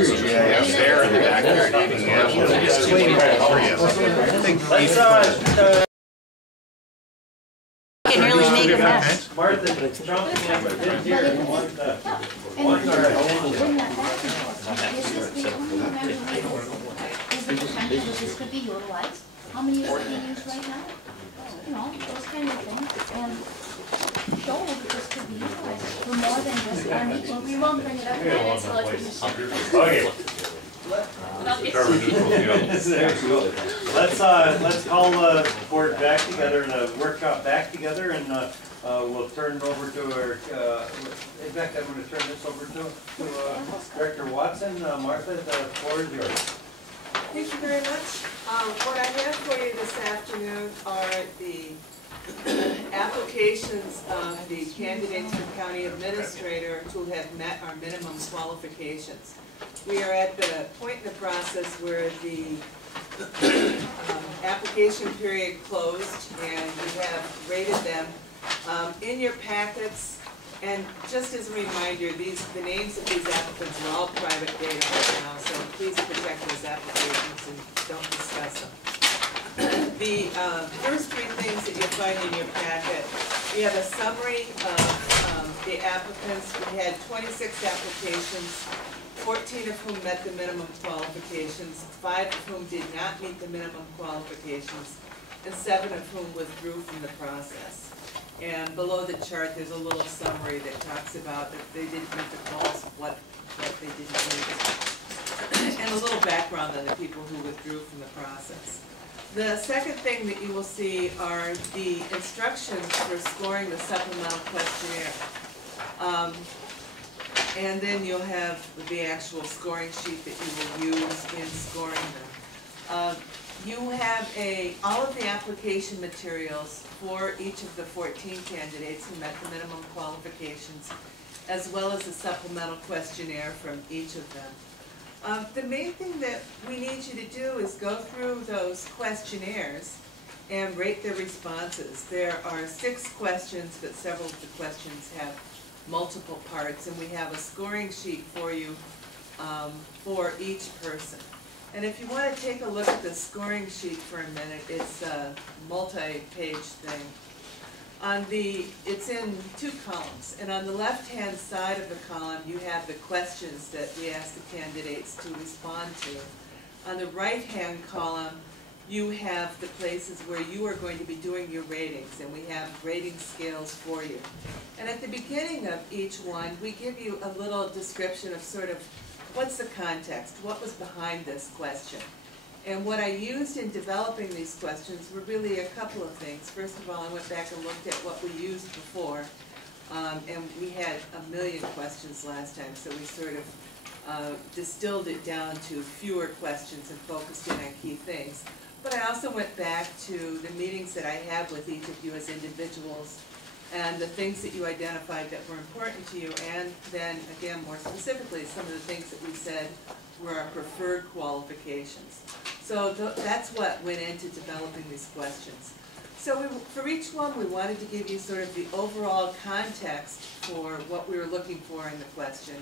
Yeah, there in the back there. Just clean right over you. Can really make a mess. Martha, Trump didn't hear and want our attention. This could be utilized. How many are being used right now? You know, those kind of things. And show that this could be utilized for more than just our meeting. We won't bring it up again until it's Okay. Let's call the board back together and the workshop back together, and we'll turn it over to our. In fact, I'm going to turn this over to Director Watson. Martha, the floor is yours. Thank you very much. What I have for you this afternoon are the applications of the candidates for county administrator who have met our minimum qualifications. We are at the point in the process where the application period closed, and we have rated them in your packets. And just as a reminder, the names of these applicants are all private data right now, so please protect those applications and don't discuss them. The first three things that you'll find in your packet, we have a summary of the applicants. We had 26 applications, 14 of whom met the minimum qualifications, 5 of whom did not meet the minimum qualifications, and 7 of whom withdrew from the process. And below the chart, there's a little summary that talks about if they didn't meet the calls, what they didn't meet, and a little background on the people who withdrew from the process. The second thing that you will see are the instructions for scoring the supplemental questionnaire. And then you'll have the actual scoring sheet that you will use in scoring them. You have all of the application materials for each of the 14 candidates who met the minimum qualifications, as well as a supplemental questionnaire from each of them. The main thing that we need you to do is go through those questionnaires and rate their responses. There are 6 questions, but several of the questions have multiple parts, and we have a scoring sheet for you for each person. And if you want to take a look at the scoring sheet for a minute, it's a multi-page thing. It's in 2 columns, and on the left-hand side of the column, you have the questions that we ask the candidates to respond to. On the right-hand column, you have the places where you are going to be doing your ratings, and we have rating scales for you. And at the beginning of each one, we give you a little description of sort of what's the context, what was behind this question. And what I used in developing these questions were really a couple of things. First of all, I went back and looked at what we used before, and we had a million questions last time, so we sort of distilled it down to fewer questions and focused in on key things. But I also went back to the meetings that I had with each of you as individuals and the things that you identified that were important to you, and then, again, more specifically, some of the things that we said were our preferred qualifications. So that's what went into developing these questions. So for each one, we wanted to give you sort of the overall context for what we were looking for in the question.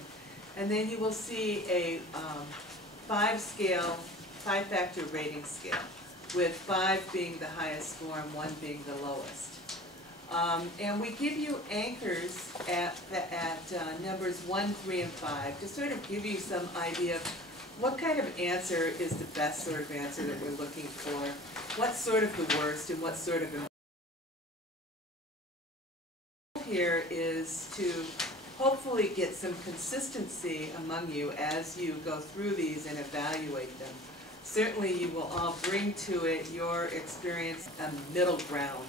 And then you will see a 5-factor rating scale, with 5 being the highest score and 1 being the lowest. And we give you anchors at numbers 1, 3, and 5 to sort of give you some idea of what kind of answer is the best sort of answer that we're looking for, what's sort of the worst, and what's sort of here is to hopefully get some consistency among you as you go through these and evaluate them. Certainly you will all bring to it your experience a middle ground.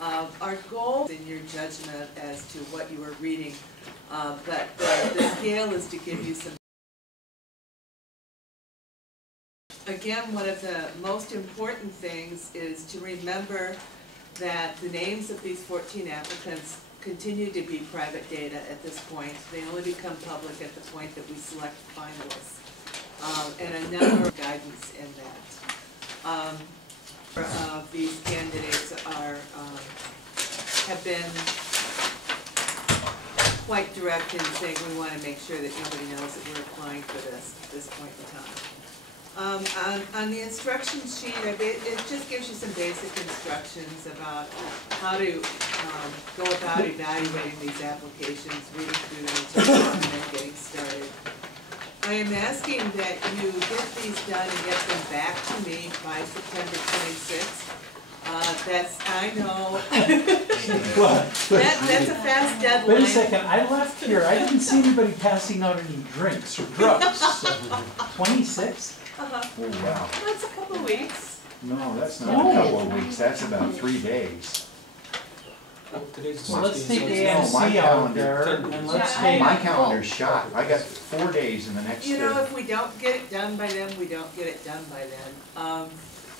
Our goal in your judgment as to what you are reading, but the scale is to give you some. Again, one of the most important things is to remember that the names of these 14 applicants continue to be private data at this point. They only become public at the point that we select finalists. And a number of guidance in that. Of these candidates have been quite direct in saying we want to make sure that nobody knows that we're applying for this at this point in time. On the instruction sheet, it just gives you some basic instructions about how to go about evaluating these applications, reading through the material, and then getting started. I am asking that you get these done and get them back to me by September 26th. I know, that's a fast deadline. Wait a second, I left here, I didn't see anybody passing out any drinks or drugs. 26? Uh-huh. Oh, wow. That's a couple of weeks. No, that's not a couple of weeks, that's about 3 days. So let's take No, my ANC out calendar- there and let's Yeah, take. My calendar's shot, I got 4 days in the next. You know, if we don't get it done by then, we don't get it done by then.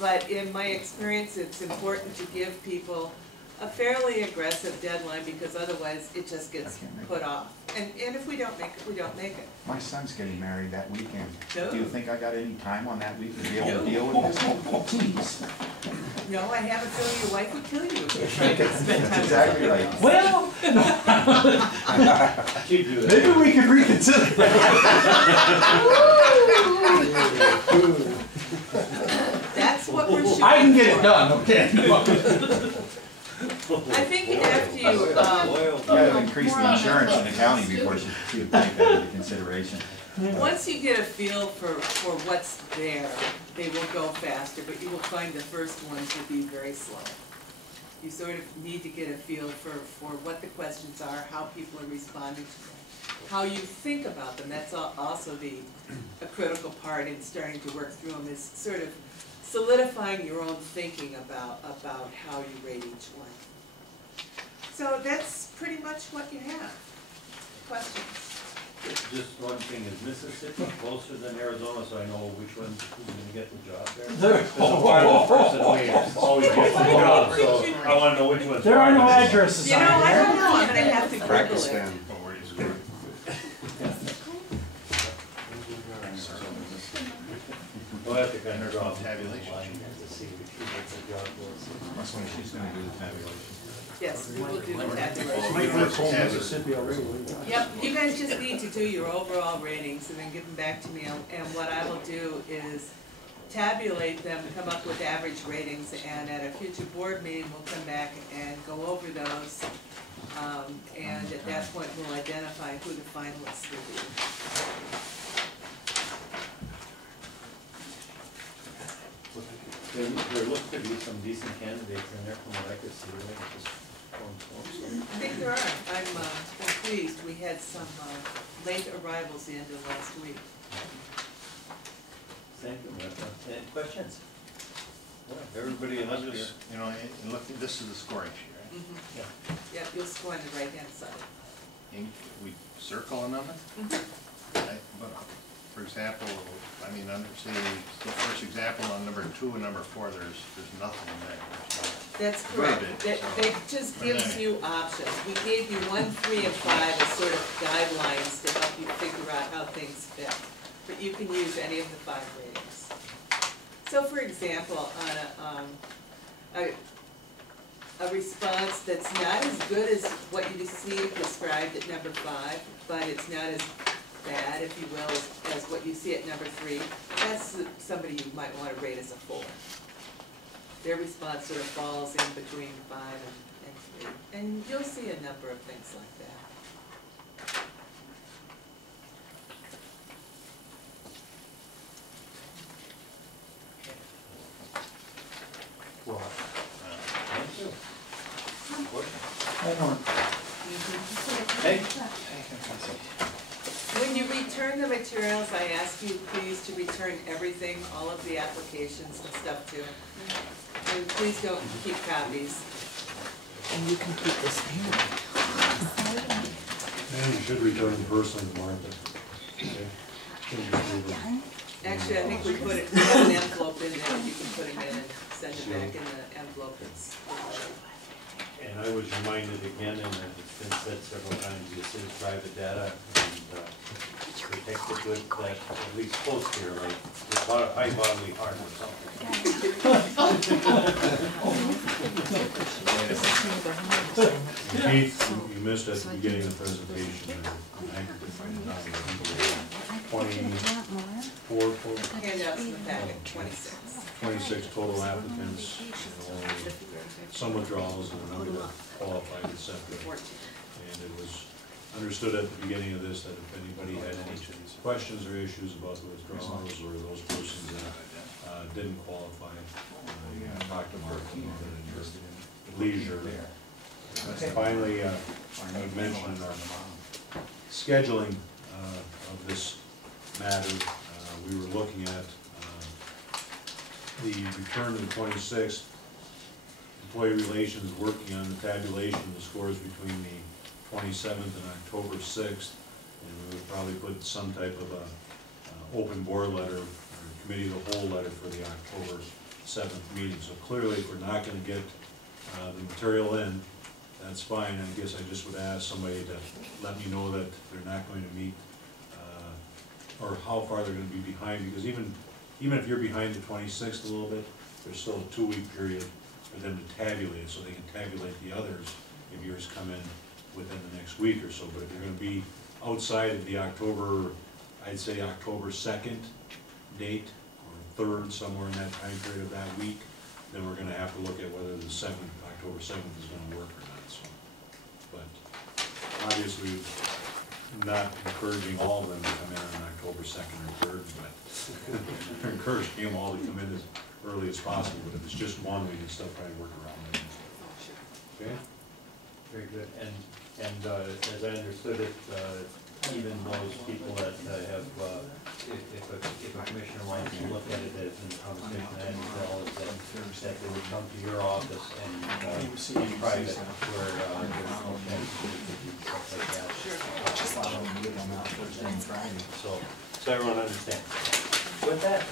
But in my experience, it's important to give people a fairly aggressive deadline, because otherwise it just gets I can't make put off. And if we don't make it, we don't make it. My son's getting married that weekend. No. Do you think I got any time on that week to be able to deal with this? Jeez. No, I have a feeling your wife would kill you if you tried to spend time That's with exactly somebody. right. Well, She'd do that. maybe we could reconsider That's what we're shooting for. I can get it done, okay? I think after you, Oil. You gotta increase the insurance in the county before she would take that into consideration. once you get a feel for what's there, they will go faster, but you will find the first ones will be very slow. You sort of need to get a feel for what the questions are, how people are responding to them, how you think about them. That's also a critical part in starting to work through them, is sort of solidifying your own thinking about how you rate each one. So that's pretty much what you have. Questions? Just one thing, is Mississippi closer than Arizona, so I know which one, who's gonna get the job there? There- Because the final person always gets the job, so I wanna know which one's. There are no farthest. addresses You on know, I here. don't know, I'm gonna have to Google it. We'll have to kind of draw a tabulation to see who gets the job was. That's when she's gonna do the tabulation. Yes, we will do the tabulation. Mississippi already. Yep, you guys just need to do your overall ratings and then give them back to me, and what I will do is tabulate them, come up with average ratings, and at a future board meeting, we'll come back and go over those. And at that point, we'll identify who the finalists will be. There look to be some decent candidates in there from what I could see, right? Just going forward, I think there are. I'm pleased. We had some late arrivals the end of last week. so. Thank you, Martha. Any questions? Yeah, everybody in I'll here. just, you know, and look, this is the scoring sheet, right? Mm-hmm. Yep, you'll score on the right-hand side. Ink, we circle a number? Right, but, for example, I mean, say, the first example on number 2 and number 4, there's nothing there. That's Very correct. big, That, so- that just gives you options. We gave you 1, 3, and 5 as sort of guidelines to help you figure out how things fit. But you can use any of the 5 ratings. So for example, on a response that's not as good as what you see described at number 5, but it's not as bad, if you will, as what you see at number 3, that's somebody you might want to rate as a 4. Their response sort of falls in between 5 and 3. And you'll see a number of things like that. Well, thank you. I don't. Hey. When you return the materials, I ask you please to return everything, all of the applications and stuff too. And please don't keep copies. And you can keep this pen. And you should return in person to Martha. Okay? Can you just leave it? Actually, I think we put it, we have an envelope in there, you can put them in and send it back in the envelope that's. And I was reminded again, and it's been said several times, this is private data, and protect it with that, at least close to your, like, high bodily harm or something. Keith, you missed at the beginning of the presentation, I couldn't find it now, 24 total, Handouts in the packet, 26. 26 total applicants, some withdrawals and a number that qualified except for. 14. And it was understood at the beginning of this that if anybody had any questions or issues about the withdrawals or those persons that didn't qualify, you can talk to Mark a little bit at your leisure. Finally, I mentioned scheduling of this matter. We were looking at the return to the 26th. Employee Relations working on the tabulation of the scores between the 27th and October 6th, and we would probably put some type of a open board letter or committee of the whole letter for the October 7th meeting. So clearly, if we're not going to get the material in, that's fine. I guess I just would ask somebody to let me know that they're not going to meet, or how far they're going to be behind, because even if you're behind the 26th a little bit, there's still a 2-week period for them to tabulate it, so they can tabulate the others if yours come in within the next week or so. But if you're going to be outside of the October, I'd say October 2nd date, or 3rd, somewhere in that time period of that week, then we're going to have to look at whether the 7th, October 7th is going to work or not. So, but obviously, not encouraging all of them to come in on October 2nd or 3rd, but encouraging them all to come in as early as possible. But if it's just one, we can still try to work around it. Okay? Very good, and as I understood it, even those people that have, if a commissioner wants to look at it as in conversation, and tell us that they would come to your office and in private, where there's no chance to do stuff like that. So everyone understands. With that,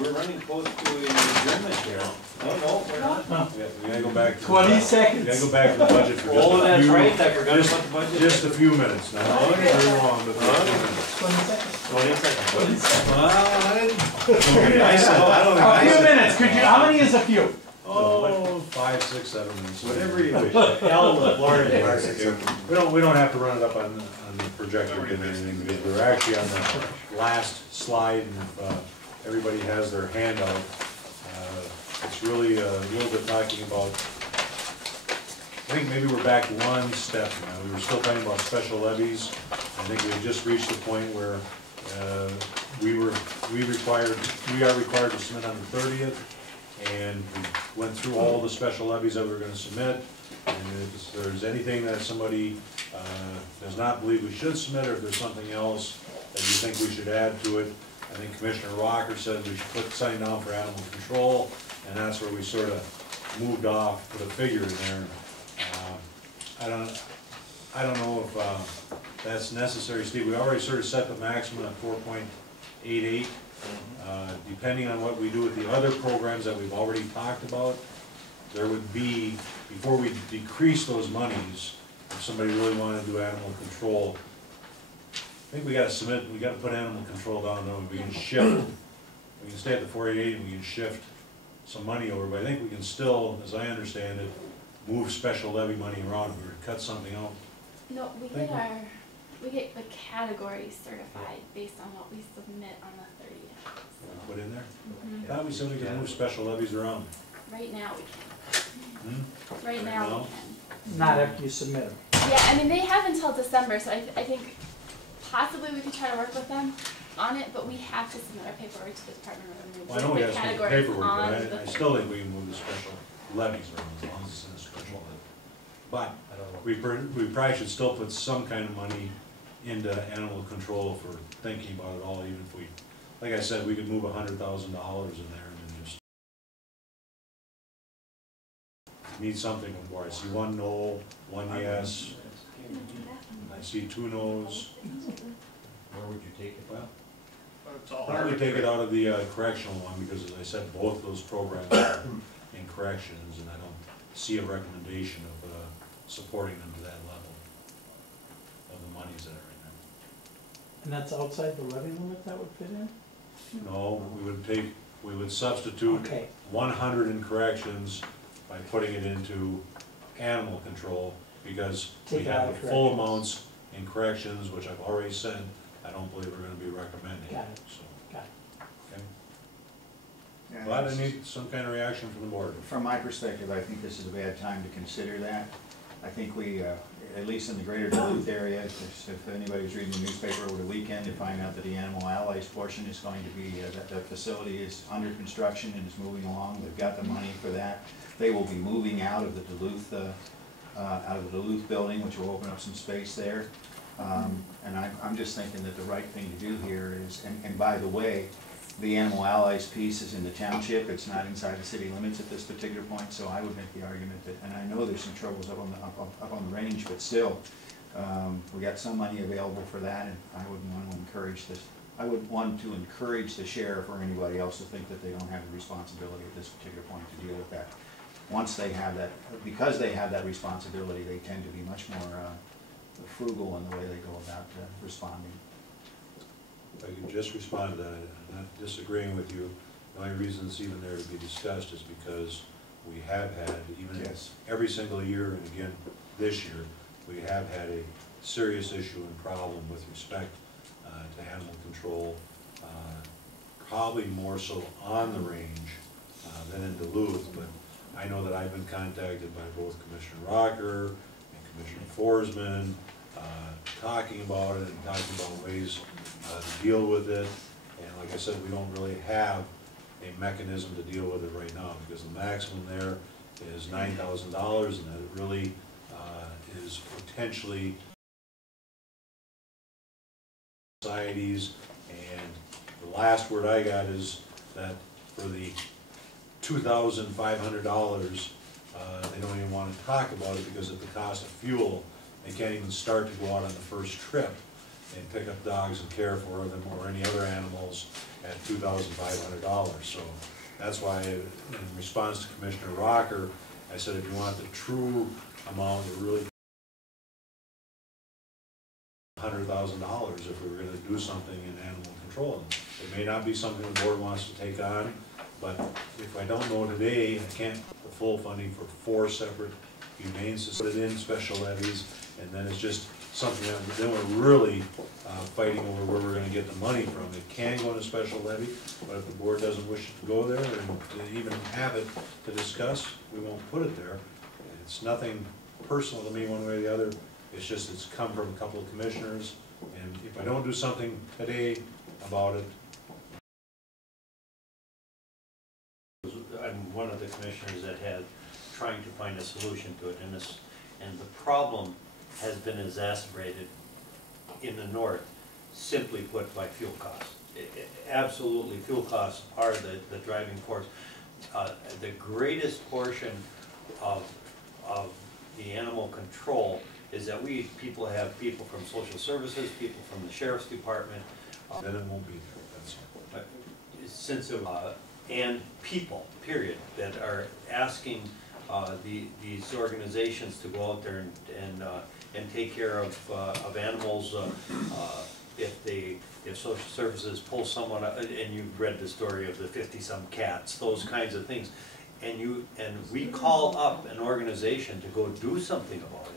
we're running close to an adjournment here. No, we're not. We gotta go back to 20 seconds. We gotta go back to the budget for just Oh, a that's few. right, I forgot about the budget. Just a few minutes now. Not very long, but a few minutes. 20 seconds. 20 seconds. Okay, I said, I don't A few minutes, could you, how many is a few? Oh, 5, 6, 7 minutes. Whatever you wish. Ellen, Lauren, We don't have to run it up on the projector or anything, because we're actually on the last slide, and if everybody has their handout, it's really a little bit talking about, I think maybe we're back one step now. We were still talking about special levies. I think we just reached the point where we are required to submit on the 30th, and we went through all the special levies that we were going to submit. And if there's anything that somebody does not believe we should submit, or if there's something else that you think we should add to it, I think Commissioner Rocker said we should put something down for animal control, and that's where we sort of moved off, put a figure in there. I don't know if that's necessary, Steve. We already sort of set the maximum at 4.88. Depending on what we do with the other programs that we've already talked about, there would be, before we decrease those monies, if somebody really wanted to do animal control, I think we gotta submit, we gotta put animal control down, though. We can shift, we can stay at the 488 and we can shift some money over, but I think we can still, as I understand it, move special levy money around if we were to cut something out. No, we get the categories certified based on what we submit on the 30th. Put in there? I thought we said we could move special levies around. Right now we can. Hmm? Right now we can. Not after you submit them. Yeah, I mean, they have until December, so I think possibly we could try to work with them on it, but we have to submit our paperwork to the Department of Revenue. Well, I know we with have the to make categories paperwork, on but the I still think we can move the special levies around as long as it's in a special levy. But we probably should still put some kind of money into animal control for thinking about it all, even if we, like I said, we could move $100,000 in there and then just need something before I see one no, one yes. I see 2 no's. Where would you take it? Well, It's all why don't we take arbitrary. it out of the correctional one, because as I said, both those programs are in corrections, and I don't see a recommendation of supporting them to that level of the monies that are in And that's outside the levy limit that would fit in? there. No, we would take, we would substitute Okay. 100 in corrections by putting it into animal control, because we Take it out have of the full corrections. amounts in corrections, which I've already said, I don't believe we're gonna be recommending. Got it. So, Got it. okay. Yeah, But I that's- need some kind of reaction from the board. From my perspective, I think this is a bad time to consider that. I think we, at least in the greater Duluth area, if anybody's reading the newspaper over the weekend, to find out that the Animal Allies portion is going to be, that facility is under construction and is moving along. They've got the money for that. They will be moving out of the Duluth building, which will open up some space there. And I'm just thinking that the right thing to do here is, and by the way, the Animal Allies piece is in the township, it's not inside the city limits at this particular point, so I would make the argument that, and I know there's some troubles up on the range, but still, we got some money available for that, and I would want to encourage this. I would want to encourage the sheriff or anybody else to think that they don't have the responsibility at this particular point to deal with that. Once they have that, because they have that responsibility, they tend to be much more frugal in the way they go about responding. If I could just respond to that, I'm not disagreeing with you. The only reason it's even there to be discussed is because we have had, even Yes. every single year, and again, this year, we have had a serious issue and problem with respect to animal control, probably more so on the range than in Duluth, but I know that I've been contacted by both Commissioner Rocker and Commissioner Forsman, talking about it and talking about ways to deal with it. And like I said, we don't really have a mechanism to deal with it right now, because the maximum there is $9,000, and that it really is potentially societies. And the last word I got is that for the $2,500, they don't even want to talk about it because of the cost of fuel. They can't even start to go out on the first trip and pick up dogs and care for them or any other animals at $2,500. So that's why, in response to Commissioner Rocker, I said if you want the true amount, it really $100,000 if we were going to do something in animal control. It may not be something the board wants to take on, but if I don't know today, I can't the full funding for 4 separate humane societies in special levies, and then it's just something that then we're really fighting over where we're going to get the money from. It can go into special levy, but if the board doesn't wish it to go there and to even have it to discuss, we won't put it there. It's nothing personal to me one way or the other. It's just it's come from a couple of commissioners, and if I don't do something today about it, I'm one of the commissioners that had trying to find a solution to it, and the problem has been exacerbated in the north, simply put, by fuel costs. Absolutely, fuel costs are the driving force. The greatest portion of the animal control is that people have people from social services, people from the sheriff's department. then it won't be there, that's all. Since and people, period, that are asking these organizations to go out there and take care of animals. If social services pull someone, and you've read the story of the 50-some cats, those kinds of things, and we call up an organization to go do something about it,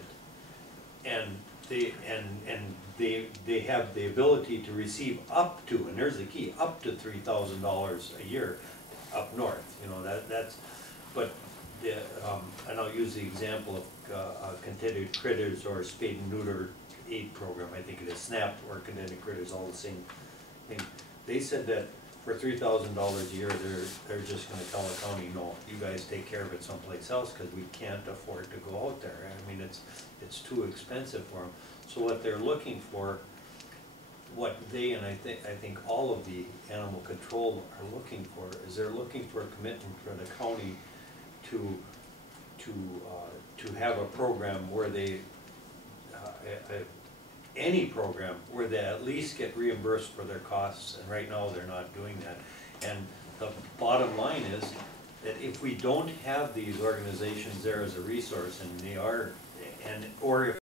and they have the ability to receive up to, and there's the key, up to $3,000 a year up north. You know, that's, but and I'll use the example of Contented Critters or Spade and Neuter Aid Program. I think it is SNAP or Contented Critters, all the same thing. They said that for $3,000 a year, they're just going to tell the county, no, you guys take care of it someplace else because we can't afford to go out there. I mean, it's too expensive for them. So what they're looking for, what they and I think all of the animal control are looking for, is they're looking for a commitment for the county to have a program where they any program where they at least get reimbursed for their costs, and right now they're not doing that. And the bottom line is that if we don't have these organizations there as a resource, and they are, or if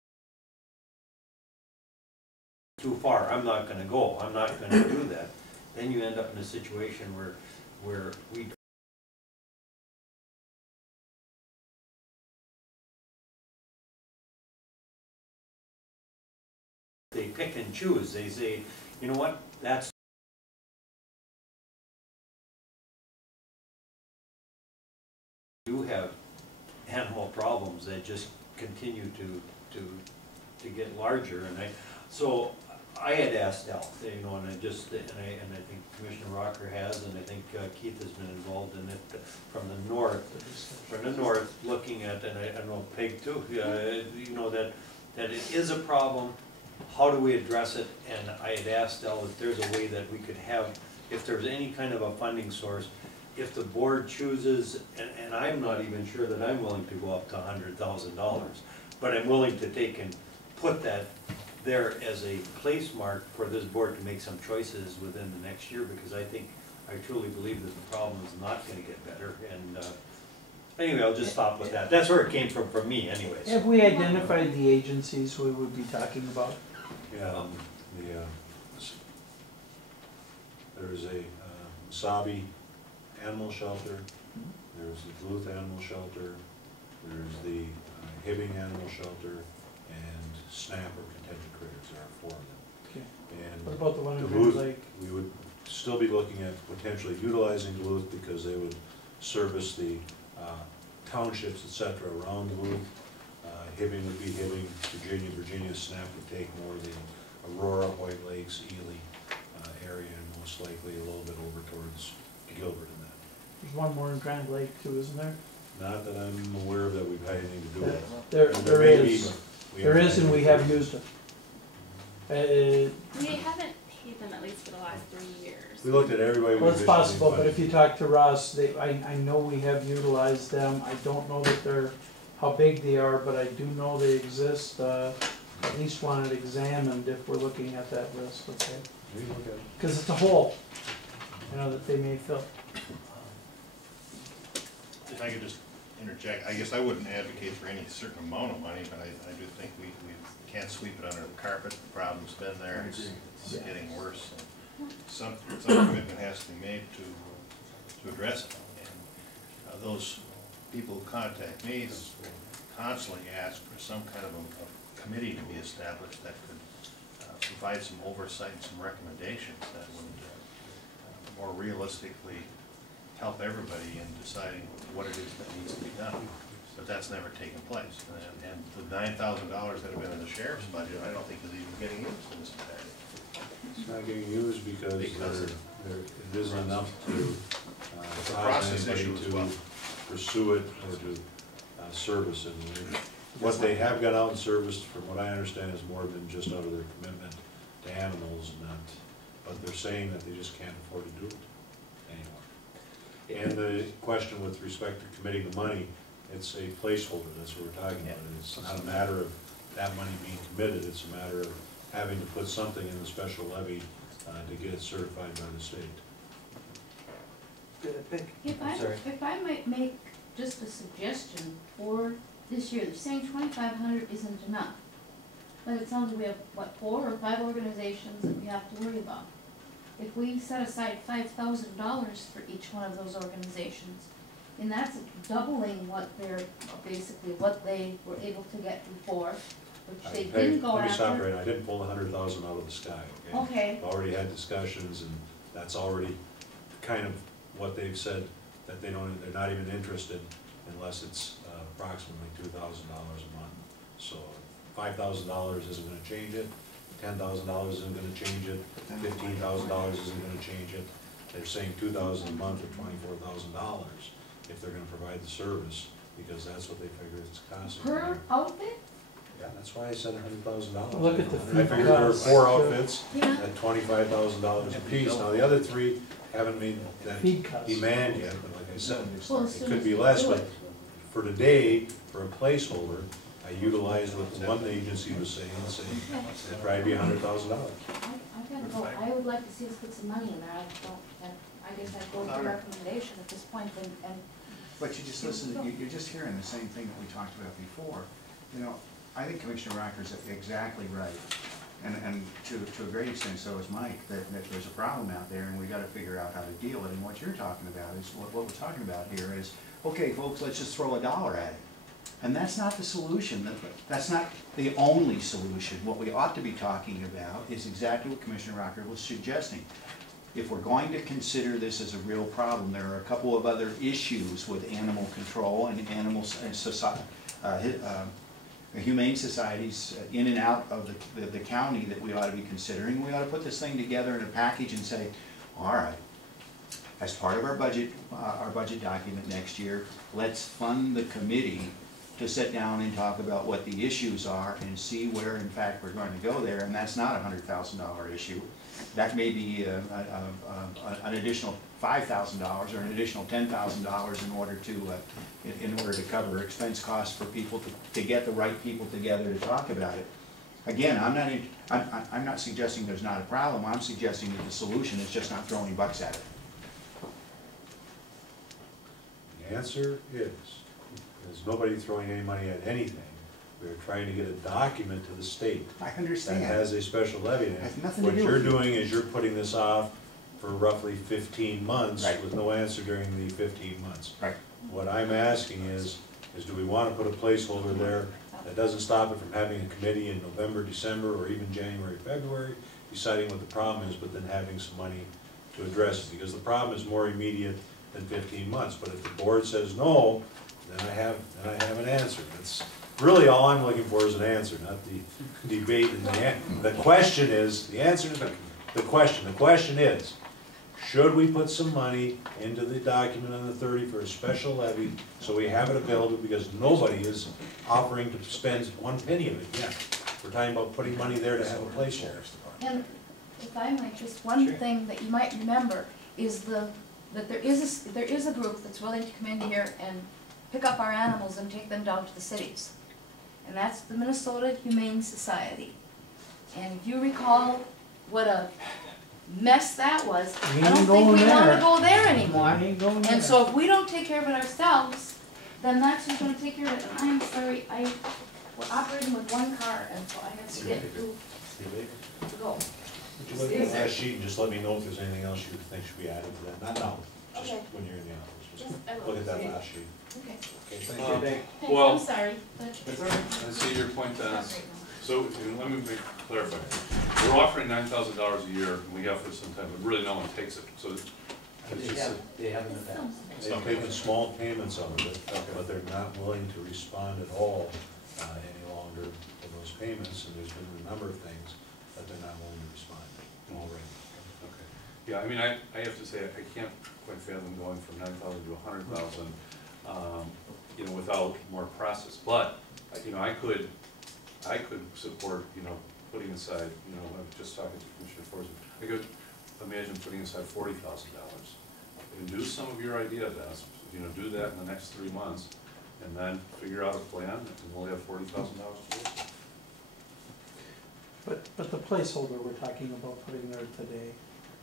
too far, I'm not going to go, I'm not going to do that, then you end up in a situation where we they pick and choose. They say, you know what, that's you have animal problems that just continue to get larger, and so I had asked Al, you know, and I think Commissioner Rocker has, and I think Keith has been involved in it from the north, looking at, and I know Peg too, you know, that it is a problem. How do we address it? And I had asked Al if there's a way that we could have, if there's any kind of a funding source, if the board chooses, and I'm not even sure that I'm willing to go up to $100,000, but I'm willing to take and put that there as a place mark for this board to make some choices within the next year, because I truly believe that the problem is not gonna get better, and, anyway, I'll just stop with that. That's where it came from me anyways. Have we identified the agencies we would be talking about? Yeah, there's a Wasabi Animal Shelter, there's the Duluth Animal Shelter, there's the Hibbing Animal Shelter, and SNAP or Contented Critters. There are 4 of them. Okay. And What about the one in Duluth, Grand Lake? we would still be looking at potentially utilizing Duluth because they would service the townships, et cetera, around Duluth. Hibbing would be Hibbing, Virginia SNAP would take more of the Aurora, White Lakes, Ely area, and most likely a little bit over towards Gilbert in that. There's one more in Grand Lake too, isn't there? Not that I'm aware of that we've had anything to do with. There may be, is. but we There haven't is, had and we anything. have used it. We haven't paid them at least for the last 3 years. We looked at everybody. Well, it's possible, but if you talk to Ross, I know we have utilized them. I don't know that they're, how big they are, but I do know they exist. At least want it examined if we're looking at that list, okay? We look at it. Because it's a hole, you know, that they may fill. If I could just interject, I guess I wouldn't advocate for any certain amount of money, but I do think we can't sweep it under the carpet. The problem's been there, it's getting worse. Some commitment has to be made to address it. And those people who contact me constantly ask for some kind of a committee to be established that could provide some oversight and some recommendations that would more realistically help everybody in deciding what it is that needs to be done. But that's never taken place. And the $9,000 that have been in the sheriff's budget, I don't think is even getting used in this entirety. It's not getting used because it isn't enough to It's a cause process anybody issue as to well. pursue it or to service it. And what they have got out and serviced, from what I understand, is more than just out of their commitment to animals and that, but they're saying that they just can't afford to do it anymore. And the question with respect to committing the money, it's a placeholder, that's what we're talking about. It's not a matter of that money being committed, it's a matter of having to put something in the special levy to get it certified by the state. If I might make just a suggestion for this year, they're saying 2,500 isn't enough. But it sounds like we have, what, 4 or 5 organizations that we have to worry about. If we set aside $5,000 for each one of those organizations, and that's doubling what they're, basically what they were able to get before, which they didn't go after. Let me stop right now, I didn't pull the 100,000 out of the sky, okay? Okay. We've already had discussions, and that's already kind of what they've said, that they're not even interested unless it's approximately $2,000 a month. So $5,000 isn't gonna change it, $10,000 isn't gonna change it, $15,000 isn't gonna change it. They're saying $2,000 a month or $24,000 if they're gonna provide the service, because that's what they figure it's costing. Per outfit? Yeah, that's why I said $100,000. Look at the I feed figured there were costs, 4 too. outfits Yeah. at $25,000 apiece. Now, the other 3 haven't made that Feed costs. demand yet, but like I said, Well, as it soon could as be we less, do but it. for today, for a placeholder, I utilized what the one agency was saying, it'd probably be $100,000. I gotta go, I would like to see us put some money in there, I guess I'd go with your recommendation at this point, and But you just listen, you're just hearing the same thing that we talked about before. You know, I think Commissioner Rocker's exactly right. and to a great extent, so is Mike, that there's a problem out there and we gotta figure out how to deal with it. And what you're talking about is, what we're talking about here is, okay, folks, let's just throw $1 at it. And that's not the solution, that's not the only solution. What we ought to be talking about is exactly what Commissioner Rocker was suggesting. If we're going to consider this as a real problem, there are a couple of other issues with animal control and humane societies in and out of the county that we ought to be considering. We ought to put this thing together in a package and say, all right, as part of our budget document next year, let's fund the committee to sit down and talk about what the issues are and see where in fact we're going to go there. And that's not a $100,000 issue. That may be an additional $5,000 or an additional $10,000 in order to cover expense costs for people to get the right people together to talk about it. Again, I'm not suggesting there's not a problem. I'm suggesting that the solution is just not throwing bucks at it. The answer is, there's nobody throwing any money at anything. We're trying to get a document to the state I that understand. has a special levy in it. Has nothing to What do you're with it. doing is you're putting this off for roughly 15 months Right. with no answer during the 15 months. Right. What I'm asking is do we want to put a placeholder there that doesn't stop it from having a committee in November, December, or even January, February, deciding what the problem is, but then having some money to address it? Because the problem is more immediate than 15 months. But if the board says no, then I have an answer. That's really all I'm looking for is an answer, not the debate. And the question is, the answer to the question. The question is, should we put some money into the document on the 30 for a special levy so we have it available, because nobody is offering to spend one penny of it yet. We're talking about putting money there to have a placeholder. And if I might, just one thing that you might remember is that there is a group that's willing to come in here and pick up our animals and take them down to the cities. And that's the Minnesota Humane Society. And if you recall what a mess that was, We I ain't don't think going we want there. to go there anymore. We ain't going there. And so if we don't take care of it ourselves, then that's who's gonna take care of it. And I'm sorry, we're operating with one car, and so I have to get to go. Would you look at that sheet and just let me know if there's anything else you think should be added to that? Not now, just Okay. when you're in the office. Just Yes, I will. look at that last sheet. Okay. Okay, thank you. Thanks, Well- I'm sorry, but. I see your point, Dennis. So, let me clarify. We're offering $9,000 a year, and we have for some time, but really no one takes it, so. It's just, They have in the past. They've taken small payments out of it, but they're not willing to respond at all any longer for those payments, and there's been a number of things that they're not willing to respond already. okay. Yeah, I mean, I have to say, I can't quite fathom going from 9,000 to 100,000, you know, without more process. But, you know, I could support, you know, putting aside, you know, I was just talking to Commissioner Forser, I could imagine putting aside $40,000. And do some of your idea, Dennis, you know, do that in the next 3 months, and then figure out a plan, and we'll have $40,000 to work with. But the placeholder we're talking about putting there today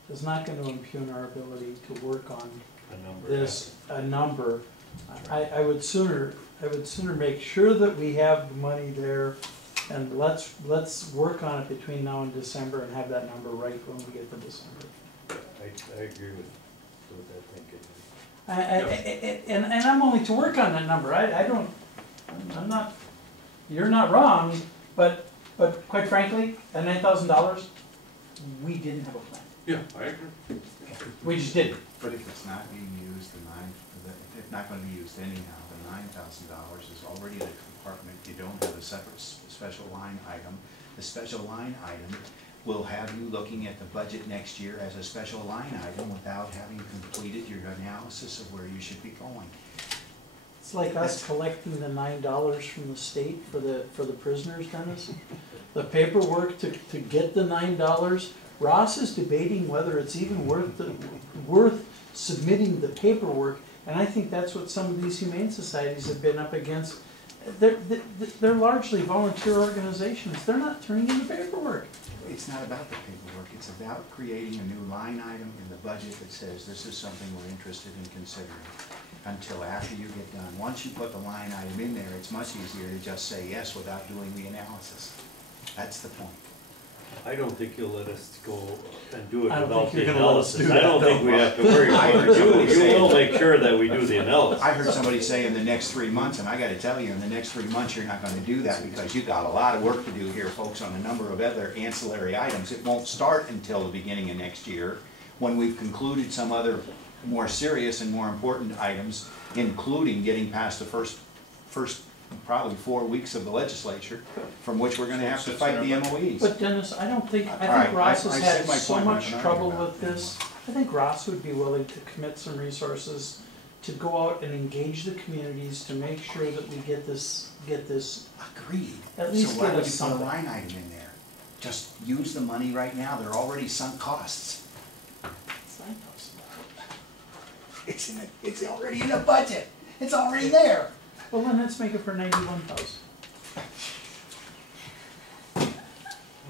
is not gonna impugn our ability to work on a number. I would sooner make sure that we have the money there, and let's work on it between now and December and have that number right when we get to December. I agree with that thinking. And I'm only to work on that number. I'm not, you're not wrong, but quite frankly, at $9,000, we didn't have a plan. Yeah, I agree. We just didn't. But if it's not being used, if it's not gonna be used anyhow, the $9,000 is already in a compartment. You don't have a separate special line item. The special line item will have you looking at the budget next year as a special line item without having completed your analysis of where you should be going. It's like us collecting the $9 from the state for the prisoners, Dennis. The paperwork to get the $9, Ross is debating whether it's even worth submitting the paperwork, and I think that's what some of these humane societies have been up against. They're largely volunteer organizations. They're not turning in the paperwork. It's not about the paperwork, it's about creating a new line item in the budget that says this is something we're interested in considering until after you get done. Once you put the line item in there, it's much easier to just say yes without doing the analysis. That's the point. I don't think you'll let us go and do it I don't without think the you're gonna let us analysis. do I don't that, think we no. have to worry I about heard it. somebody You say- will make sure that we do the analysis. I heard somebody say in the next 3 months, and I gotta tell you, in the next 3 months, you're not gonna do that because you've got a lot of work to do here, folks, on a number of other ancillary items. It won't start until the beginning of next year, when we've concluded some other more serious and more important items, including getting past the first probably 4 weeks of the legislature, from which we're gonna have to fight the MOEs. But Dennis, I All think right, Ross I has said had my so point, much I'm not trouble arguing with about this. I think Ross would be willing to commit some resources to go out and engage the communities to make sure that we get this, Agreed. At least So why give would us you put a something. line item in there? Just use the money right now, they're already sunk costs. It's already in the budget, it's already there. well, then let's make it for 91,000.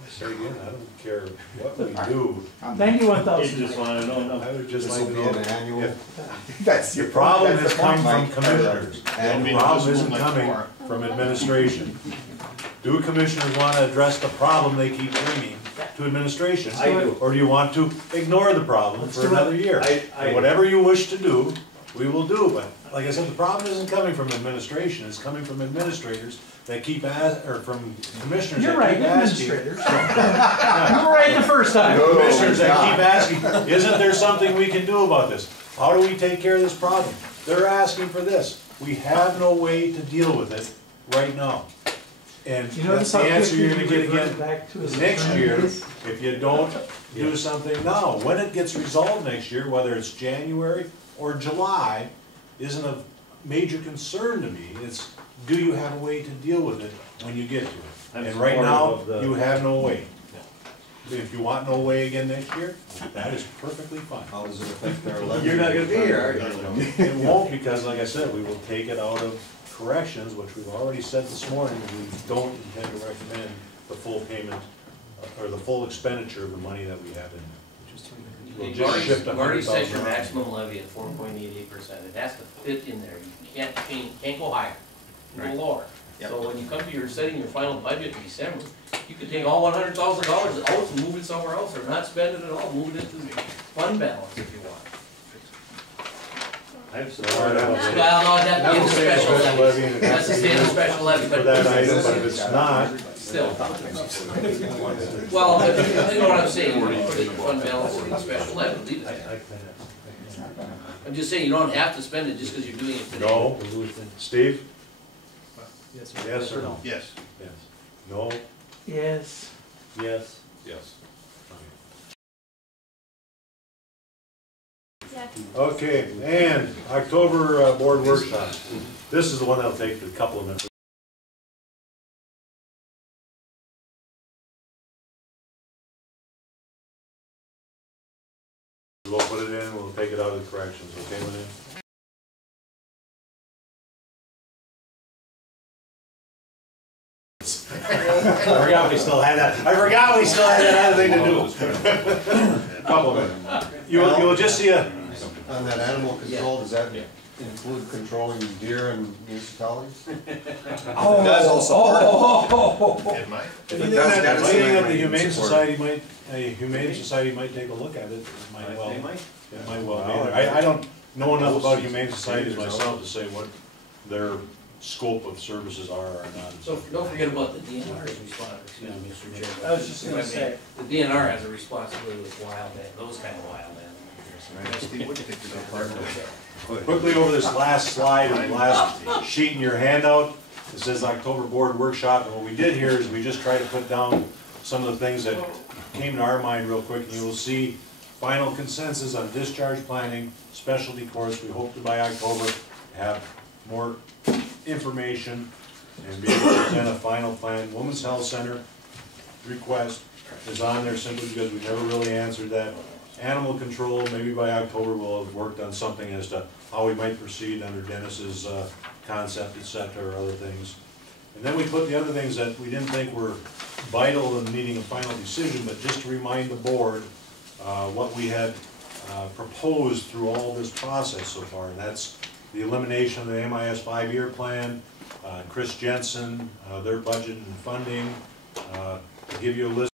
Say again, I don't care what we do, I'm- 91,000. You just wanna know, I would just This like will to be know. an annual. if That's The problem has come from Mike. commissioners, and the problem isn't coming from administration. Do commissioners want to address the problem they keep bringing to administration? I do. Or do you want to ignore the problem Let's for do it. another year? I- And whatever you wish to do, we will do, but like I said, the problem isn't coming from administration, it's coming from administrators that keep or from commissioners You're that right, keep asking. administrators. You were right the first time. Commissioners that keep asking, isn't there something we can do about this? How do we take care of this problem? They're asking for this. We have no way to deal with it right now. And You notice that's how the answer quickly you're gonna we get reverted again back to his next year, alternatives? if you don't do something now. When it gets resolved next year, whether it's January or July, isn't of major concern to me. It's, do you have a way to deal with it when you get to it? I'm And right now, supportive of the- you have no way. If you want no way again next year, that is perfectly fine. How does it affect our levy? You're not gonna be here, are you? It won't, because like I said, we will take it out of corrections, which we've already said this morning, we don't intend to recommend the full payment, or the full expenditure of the money that we have in there. We'll You've just already, shift you've already set your 100,000 around. maximum levy at 4.88%, it has to fit in there, you can't change, can't go higher, you Right. go lower. Yep. So when you come to your setting your final budget in December, you could take all $100,000 out and move it somewhere else, or not spend it at all, move it into the fund balance if you want. I'm supportive of it. Well, no, that'd be in the special levy, levy. that's the standard special levy, For that item, but but if it's not, still. Well, but you know what I'm saying, you put it in fund balance or in the special levy, leave it there. I'm just saying, you don't have to spend it just because you're doing it today. no. Steve? Yes or no? Yes. Yes. No? Yes. Yes. Yes. Yeah. Okay, and October board workshop. This is the one that'll take a couple of minutes. We'll put it in, we'll take it out of the corrections, okay, Lynn? I forgot we still had that, other thing to do. Couple of minutes. You'll just see a, On that animal control, does that include controlling deer in municipalities? Oh, does also It might. If it does, that's Meeting of the something we Humane support. Society might take a look at it, it might well, They might. it might well be there. I don't know enough about Humane Societies myself to say what their scope of services are or not. So don't forget about the DNR's response, excuse me, Mr. Chairman. I was just gonna say. The DNR has a responsibility with wild, those kind of wild animals. Steve, what do you think is a part of it? Quickly over this last slide, or the last sheet in your handout, it says October board workshop, and what we did here is we just tried to put down some of the things that came to our mind real quick, and you will see final consensus on discharge planning, specialty course. We hope to by October have more information and be able to present a final plan. Women's Health Center request is on there simply because we never really answered that. Animal control, maybe by October we'll have worked on something as to how we might proceed under Dennis's concept, et cetera, or other things. And then we put the other things that we didn't think were vital in needing a final decision, but just to remind the board what we had proposed through all this process so far. And that's the elimination of the MIS 5-year plan, Chris Jensen, their budget and funding, to give you a list